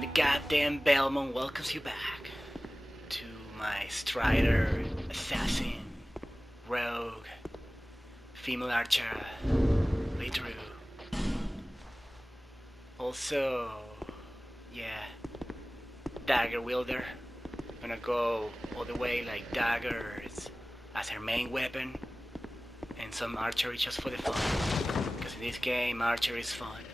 and the goddamn Belmont welcomes you back to my Strider, Assassin, Rogue, Female Archer playthrough. Also, yeah, Dagger Wielder. Gonna go all the way like Daggers as her main weapon, and some archery just for the fun. Because in this game, archery is fun.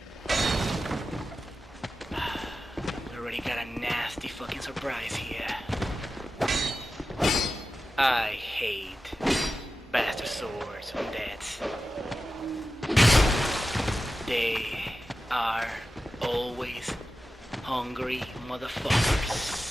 We already got a nasty fucking surprise here. I hate bastard swords on deaths. They are always hungry motherfuckers.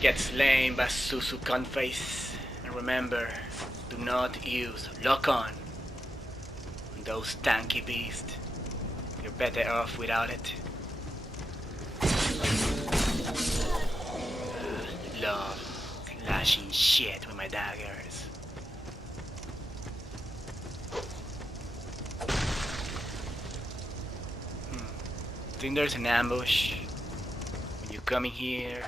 Get slain by Susu Conface. And remember, do not use lock on those tanky beasts. You're better off without it. Love slashing shit with my daggers. I think there's an ambush when you come in here.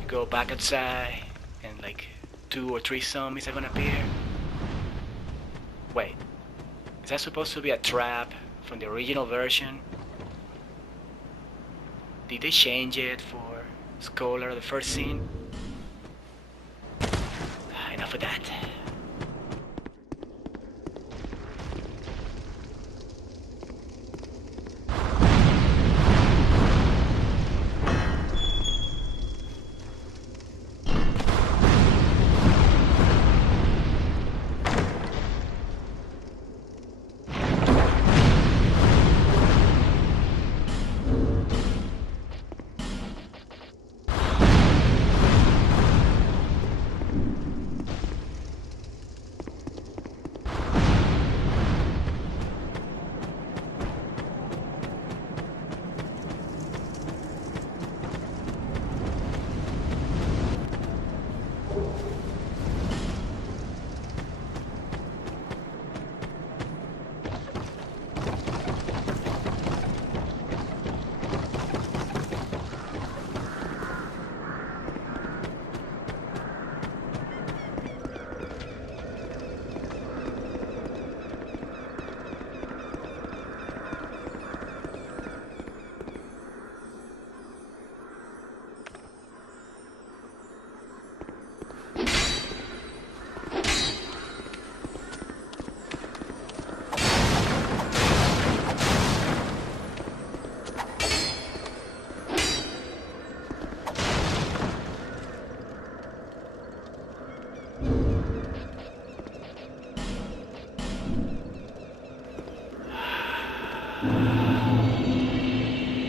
You go back outside and like 2 or 3 zombies are gonna appear. Wait, is that supposed to be a trap from the original version? Did they change it for Scholar, the first scene? Enough of that.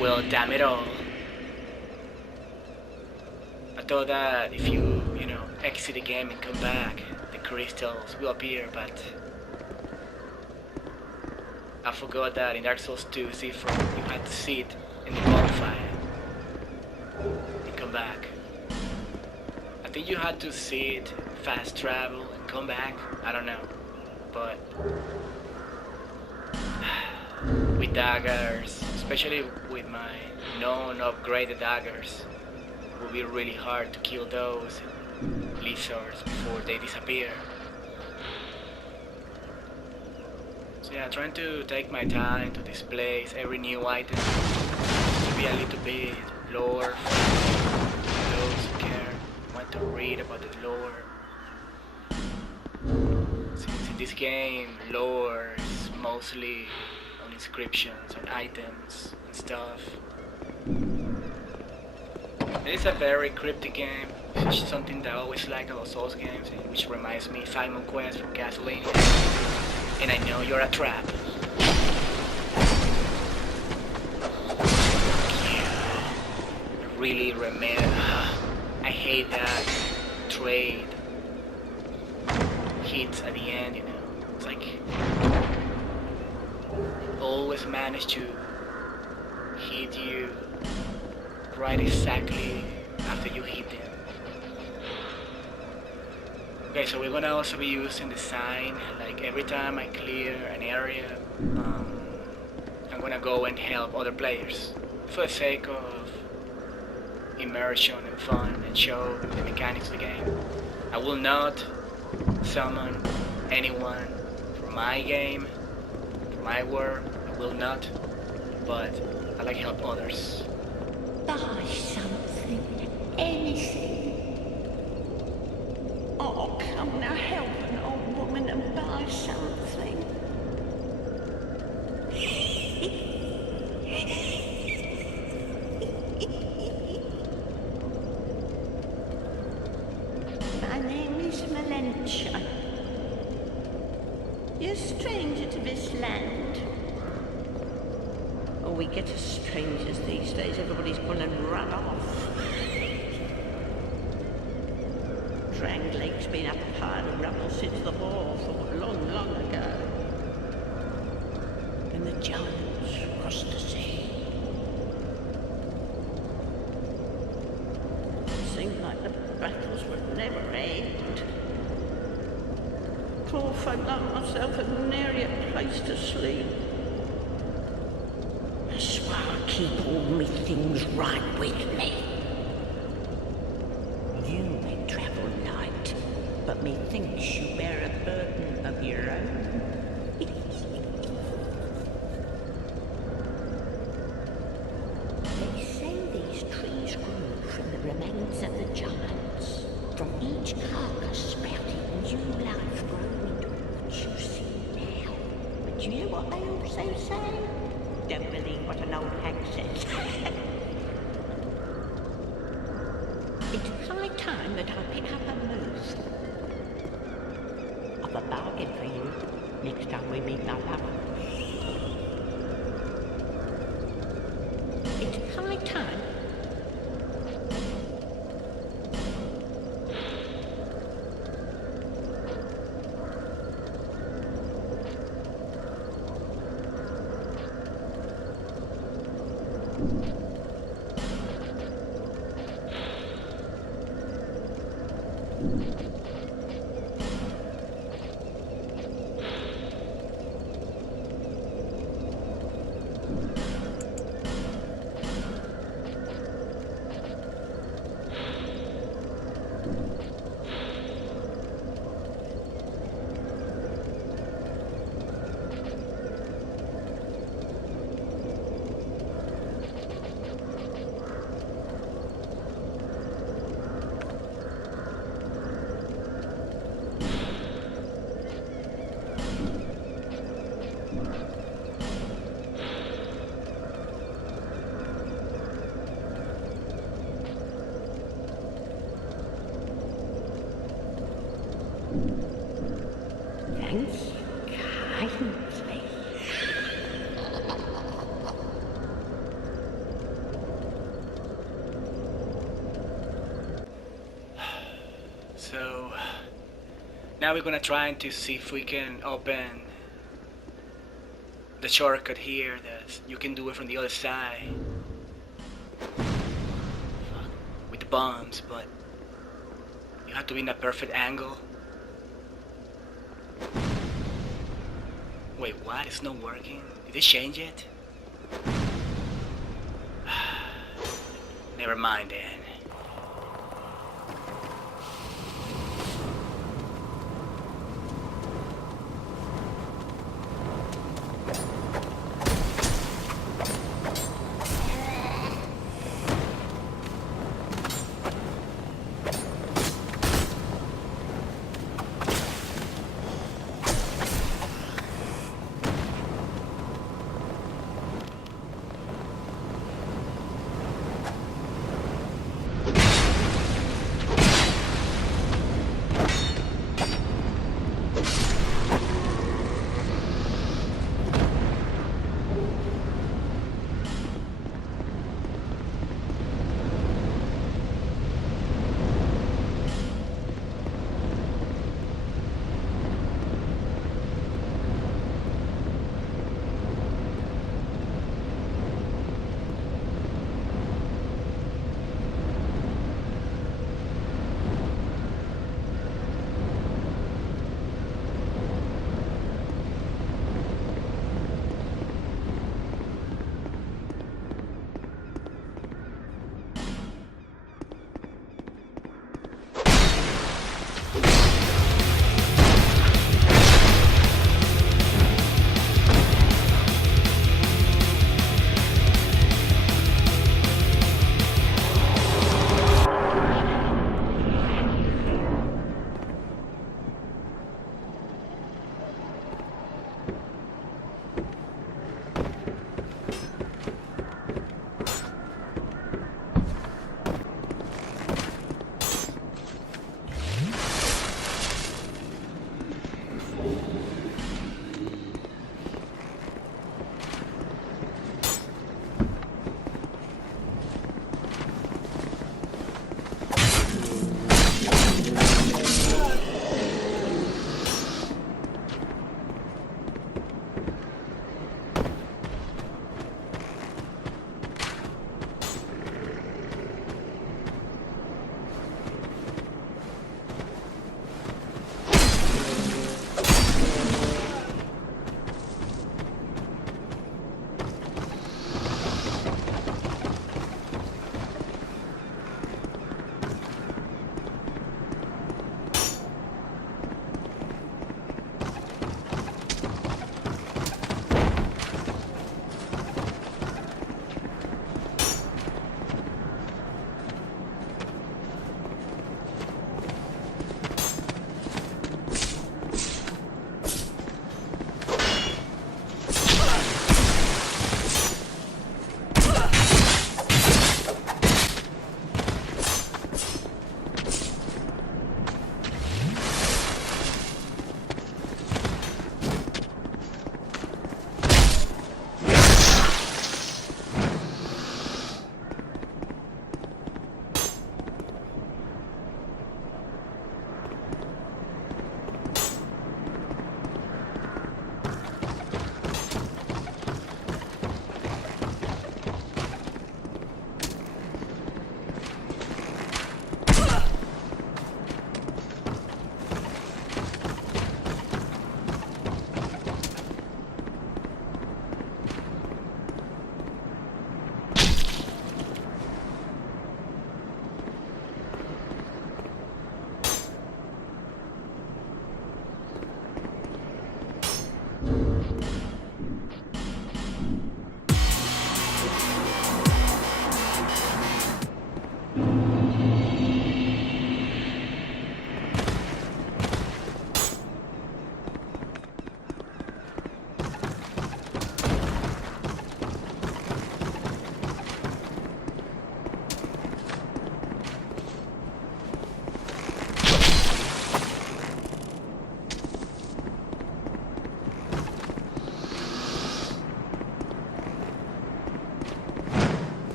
Well, damn it all. I thought that if you exit the game and come back, the crystals will appear, but I forgot that in Dark Souls 2 Zephyr, you had to sit in the bonfire and come back. I think you had to sit, fast travel, and come back. I don't know, but with daggers, especially with my non-upgraded daggers, it will be really hard to kill those lizards before they disappear. So yeah, trying to take my time to display every new item to be a little bit lore for those who care, want to read about the lore. Since in this game, lore is mostly on inscriptions, on items and stuff. It is a very cryptic game, which is something that I always like about Souls games, which reminds me of Simon Quest from Castlevania. And I know you're a trap. I really remember. I hate that trade hits at the end, It's like always manage to hit you right exactly after you hit them. Okay, so we're gonna also be using the sign. Like every time I clear an area, I'm gonna go and help other players for the sake of immersion and fun and show the mechanics of the game. I will not summon anyone from my game, from my world. I will not, but I like help others. Buy something, anything. Oh, come now, help an old woman and buy something. My name is Malentia. You're a stranger to this land. we get as strangers these days, everybody's gone and run off. Drang Lake's been up a pile of rubble since the war fought long, long ago. And the giants crossed the sea. It seemed like the battles would never end. Poor folk like myself had nary a place to sleep. That's why I keep all me things right with me. You may travel light, but methinks you bear a burden of your own. They say these trees grew from the remains of the giants. From each carcass sprouted new life growing into what you see now. But you know what they also say? Don't believe what an old hag says. It's high time that I pick up a moose. I've a bargain for you next time we meet, my lover. It's high time. Thanks kindly. So now we're gonna try to see if we can open the shortcut here that you can do it from the other side. With the bombs, but you have to be in a perfect angle. Wait, what? It's not working? Did they change it? Never mind then.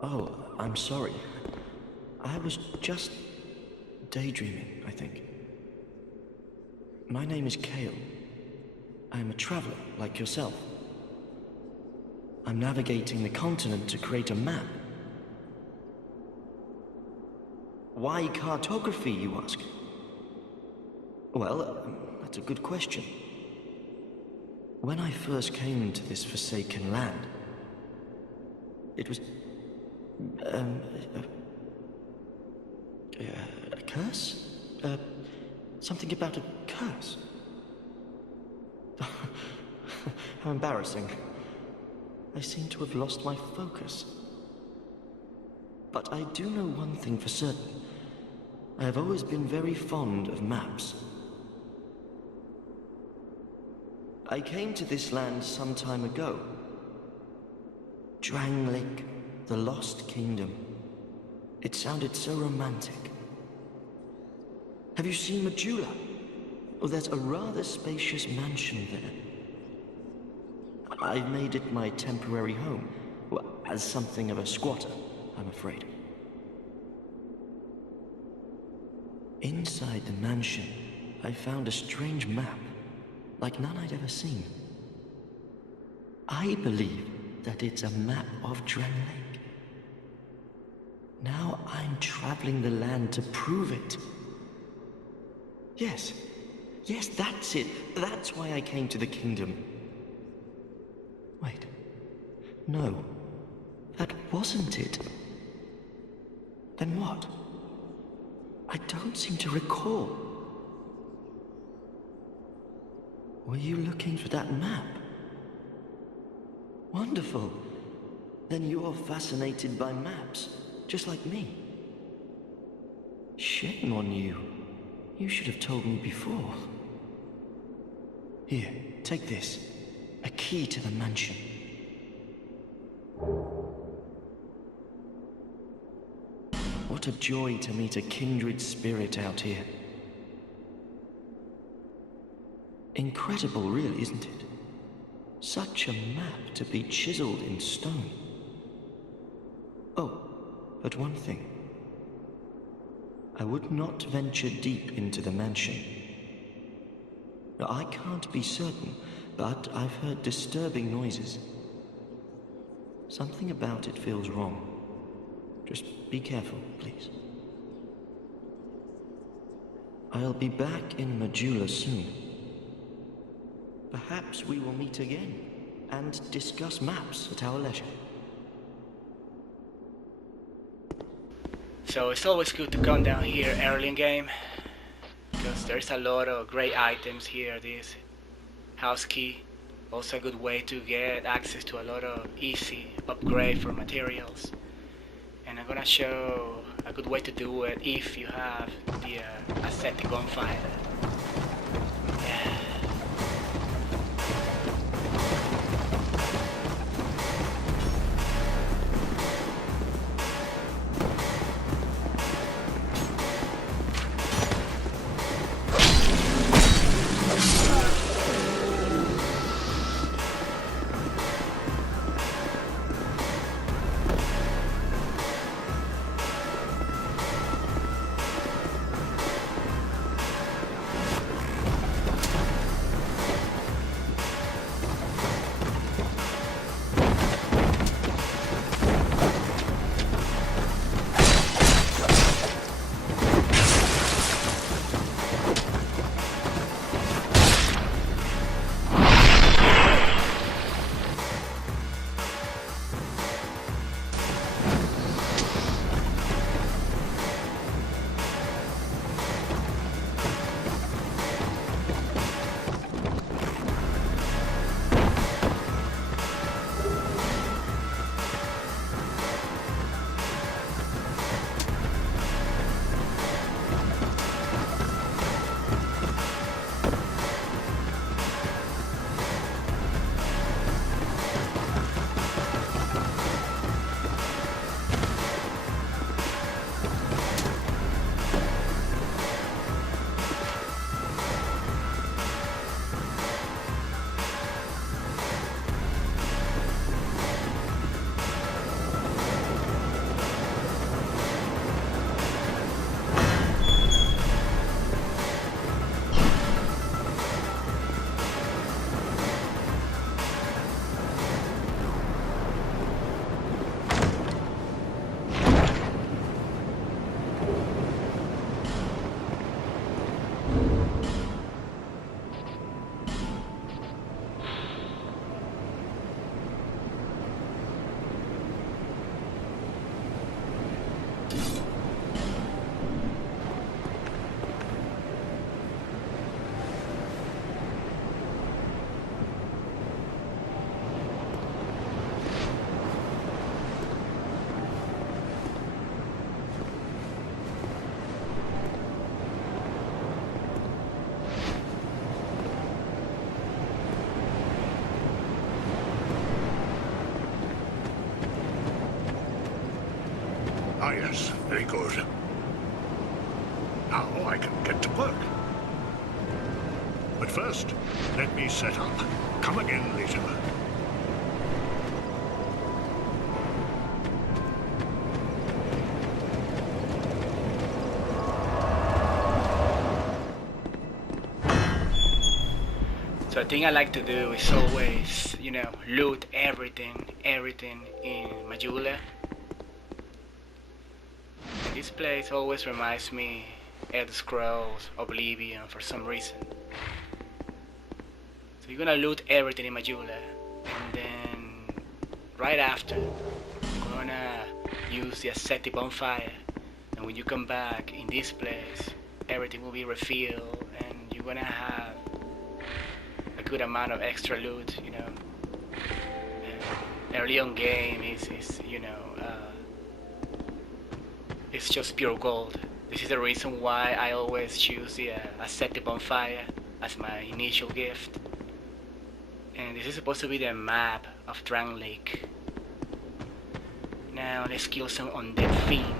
Oh, I'm sorry. I was just daydreaming, I think. My name is Kale. I'm a traveler, like yourself. I'm navigating the continent to create a map. Why cartography, you ask? Well, that's a good question. When I first came to this forsaken land, it was... a curse? Something about a curse? How embarrassing. I seem to have lost my focus. But I do know one thing for certain. I have always been very fond of maps. I came to this land some time ago. Drangleic, the Lost Kingdom. It sounded so romantic. Have you seen Majula? Oh, there's a rather spacious mansion there. I've made it my temporary home. Well, as something of a squatter, I'm afraid. Inside the mansion, I found a strange map, like none I'd ever seen. I believe that it's a map of Drangleic. Now I'm traveling the land to prove it. Yes, that's it. That's why I came to the kingdom. Wait. No. That wasn't it. Then what? I don't seem to recall. Were you looking for that map? Wonderful. Then you're fascinated by maps, just like me. Shame on you. You should have told me before. Here, take this. A key to the mansion. What a joy to meet a kindred spirit out here. Incredible, really, isn't it? Such a map to be chiseled in stone. Oh, but one thing. I would not venture deep into the mansion. Now, I can't be certain, but I've heard disturbing noises. Something about it feels wrong. Just be careful, please. I'll be back in Majula soon. Perhaps we will meet again and discuss maps at our leisure. So it's always good to come down here early in game, because there's a lot of great items here. This house key, also a good way to get access to a lot of easy upgrade for materials. And I'm gonna show a good way to do it if you have the ascetic gunfighter. Yeah. Ah, yes, very good. Now I can get to work. But first, let me set up. Come again later. So the thing I like to do is always, loot everything in Majula. This place always reminds me Elder Scrolls, Oblivion for some reason. So you're gonna loot everything in Majula, and then right after you're gonna use the ascetic bonfire, and when you come back in this place everything will be refilled and you're gonna have a good amount of extra loot, early on game is it's just pure gold. This is the reason why I always choose the ascetic bonfire as my initial gift. And this is supposed to be the map of Drang Lake. Now let's kill some undead fiend.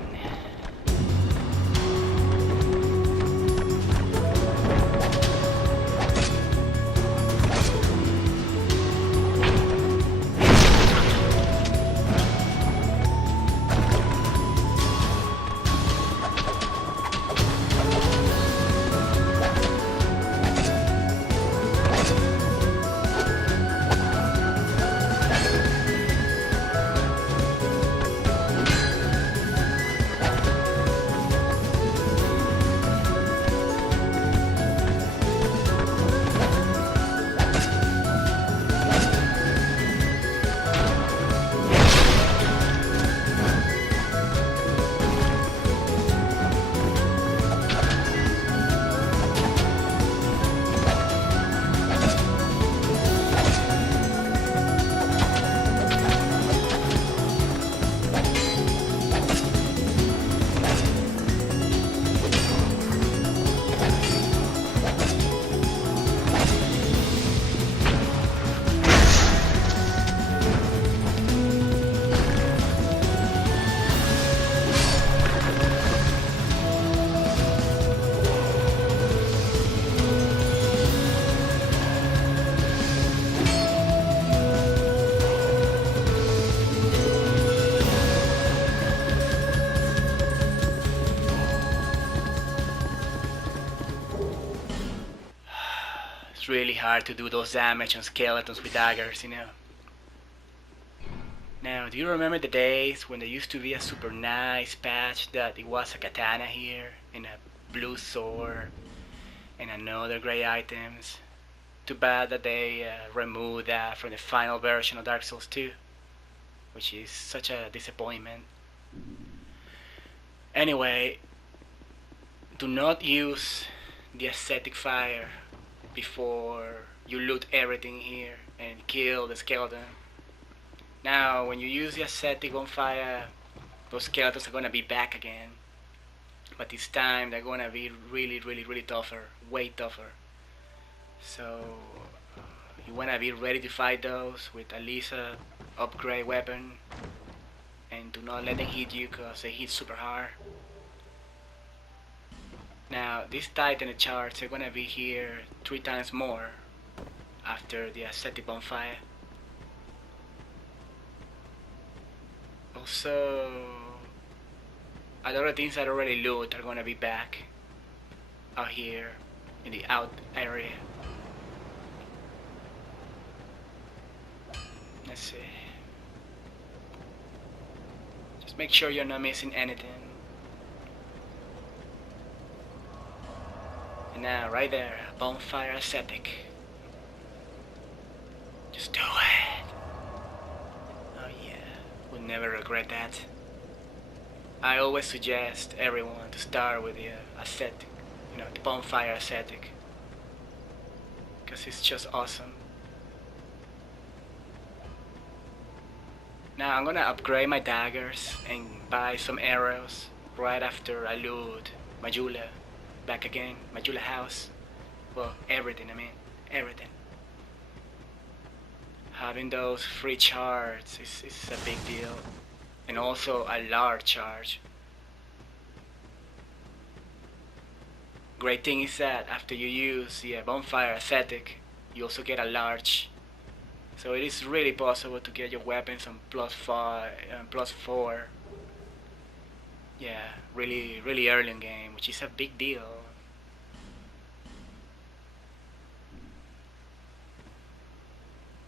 It's really hard to do those damage on skeletons with daggers, Now, do you remember the days when there used to be a super nice patch that it was a katana here, and a blue sword, and another grey items? Too bad that they removed that from the final version of Dark Souls 2, which is such a disappointment. Anyway, do not use the ascetic fire before you loot everything here and kill the skeleton. Now, when you use the ascetic bonfire, those skeletons are gonna be back again. But this time they're gonna be really tougher, way tougher. So you wanna be ready to fight those with at least a upgrade weapon, and do not let them hit you because they hit super hard. Now, this Titan charge are gonna be here 3 times more after the ascetic bonfire. Also, a lot of things that already loot are gonna be back out here in the out area. Let's see. Just make sure you're not missing anything. And now, right there, bonfire ascetic. Just do it. Oh yeah, we'll never regret that. I always suggest everyone to start with the ascetic, the bonfire ascetic, because it's just awesome. Now I'm gonna upgrade my daggers and buy some arrows right after I loot Majula back again, Majula house. Well, everything, everything. Having those free charge is a big deal. And also a large charge. Great thing is that after you use the bonfire ascetic, you also get a large. So it is really possible to get your weapons on +5 and +4. Yeah, really early in game, which is a big deal.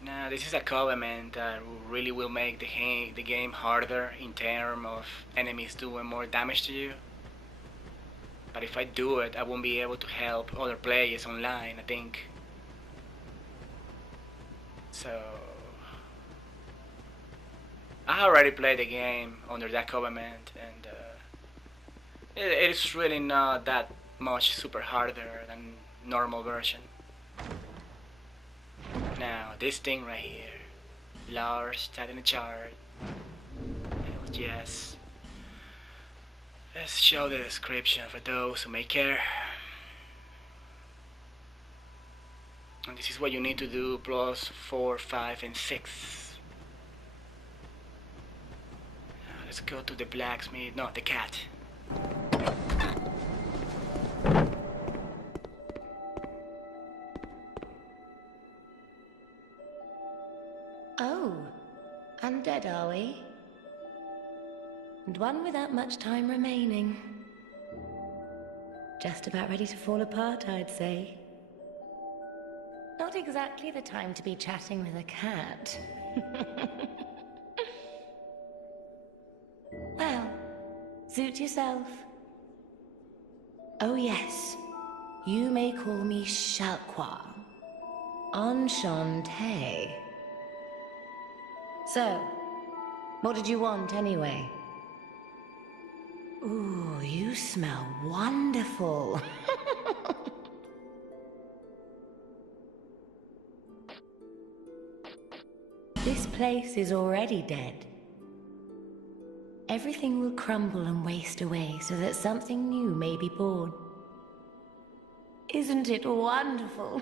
Now this is a covenant that really will make the game harder in terms of enemies doing more damage to you. But if I do it, I won't be able to help other players online, I think. So I already played the game under that covenant, and it's really not that much super harder than normal version. Now this thing right here, large, starting a chart. Yes. Let's show the description for those who may care. And this is what you need to do, +4, 5, and 6. Now let's go to the blacksmith, no, the cat. Oh, undead are we? And one without much time remaining. Just about ready to fall apart, I'd say. Not exactly the time to be chatting with a cat. Well, suit yourself. Oh yes, you may call me Shalqua. Enchanté. So, what did you want anyway? Ooh, you smell wonderful. This place is already dead. Everything will crumble and waste away so that something new may be born. Isn't it wonderful?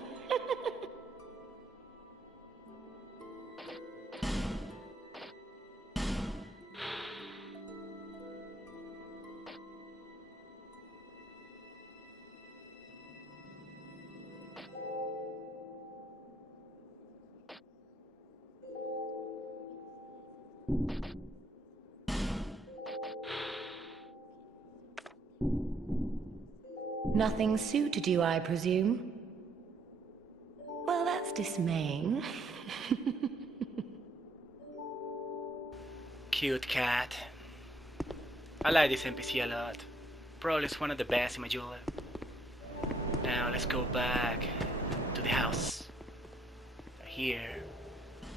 Nothing suited you, I presume? Well, that's dismaying. Cute cat. I like this NPC a lot. Probably it's one of the best in Majula. Now let's go back to the house. Here.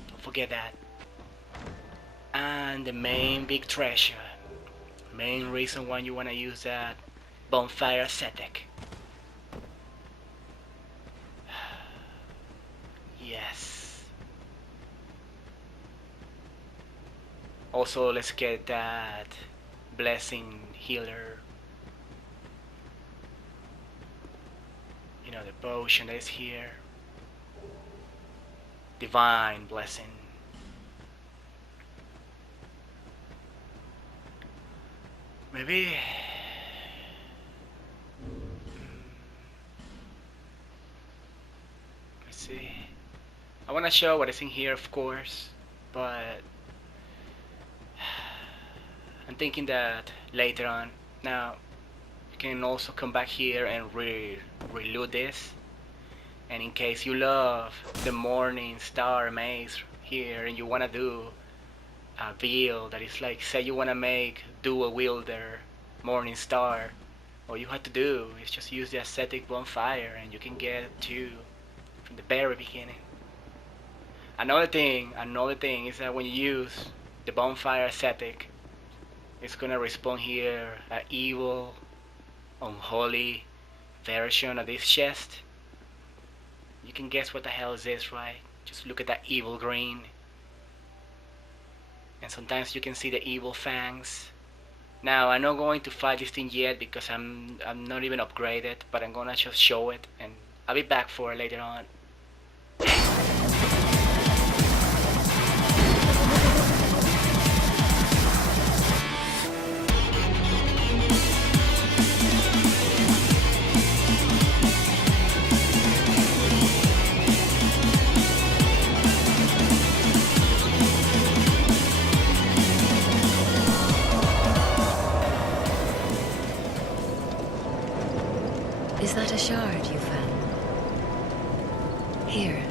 Don't forget that. And the main big treasure. Main reason why you wanna use that bonfire ascetic. Yes. Also, let's get that blessing healer. The potion that is here. Divine blessing. Maybe. Let's see. I want to show what is in here, of course, but I'm thinking that later on. Now, you can also come back here and reload this. And in case you love the Morning Star maze here and you want to do a build that is like, say you want to make dual wielder Morning Star, all you have to do is just use the ascetic bonfire and you can get two from the very beginning. Another thing is that when you use the bonfire ascetic, It's gonna respawn here an evil, unholy version of this chest. You can guess what the hell is this, right? Just look at that evil green. And sometimes you can see the evil fangs. Now I'm not going to fight this thing yet because I'm not even upgraded, but I'm gonna just show it and I'll be back for it later on. Is that a shard you found? Here,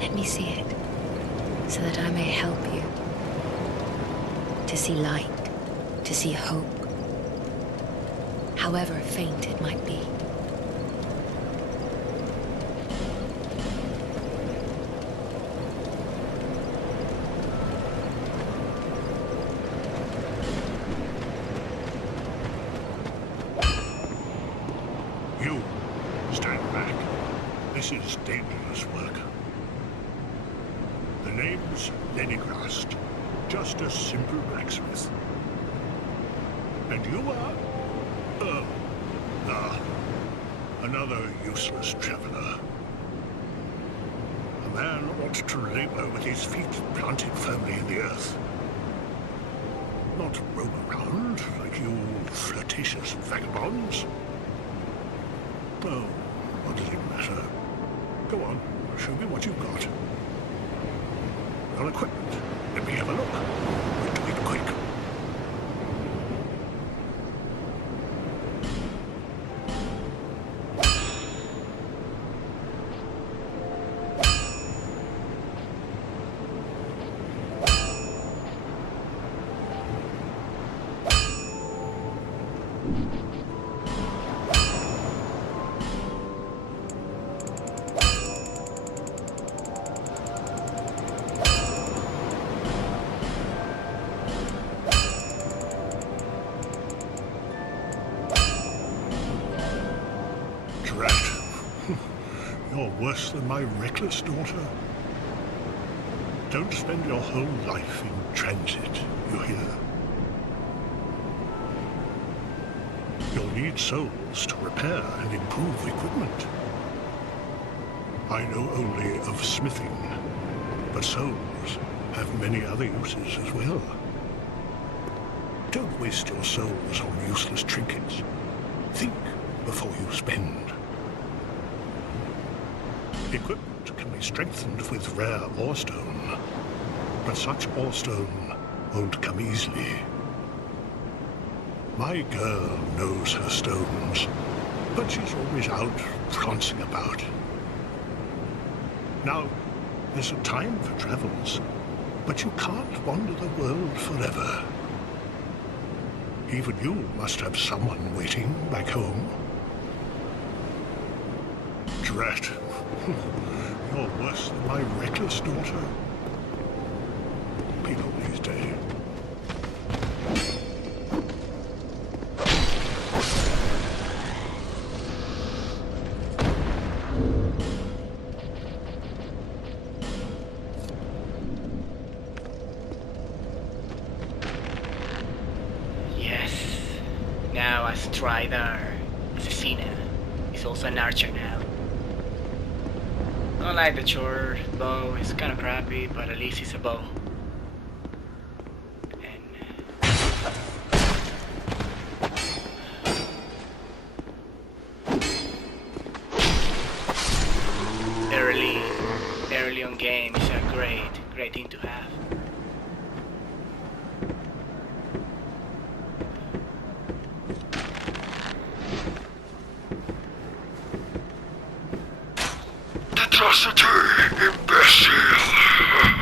let me see it, so that I may help you. To see light, to see hope, however faint it might be. You, stand back. This is dangerous work. The name's Lenigrast, just a simple blacksmith. And you are? Another useless traveler. A man ought to labor with his feet planted firmly in the earth. Not roam around like you flirtatious vagabonds. Oh, what does it matter? Go on, show me what you've got. Your equipment. Let me have a look. But do it quick. You're worse than my reckless daughter. Don't spend your whole life in transit, you hear? You'll need souls to repair and improve equipment. I know only of smithing, but souls have many other uses as well. Don't waste your souls on useless trinkets. Think before you spend. Equipment can be strengthened with rare orestone, but such orestone won't come easily. My girl knows her stones, but she's always out prancing about. Now, there's a time for travels, but you can't wander the world forever. Even you must have someone waiting back home. Drat. You're worse than my reckless daughter. People these days. Yes. Now a Strider Assassin. He's also an archer now. I don't like the short bow, it's kinda crappy, but at least it's a bow. And early on game is a great thing to have. Atrocity, imbecile!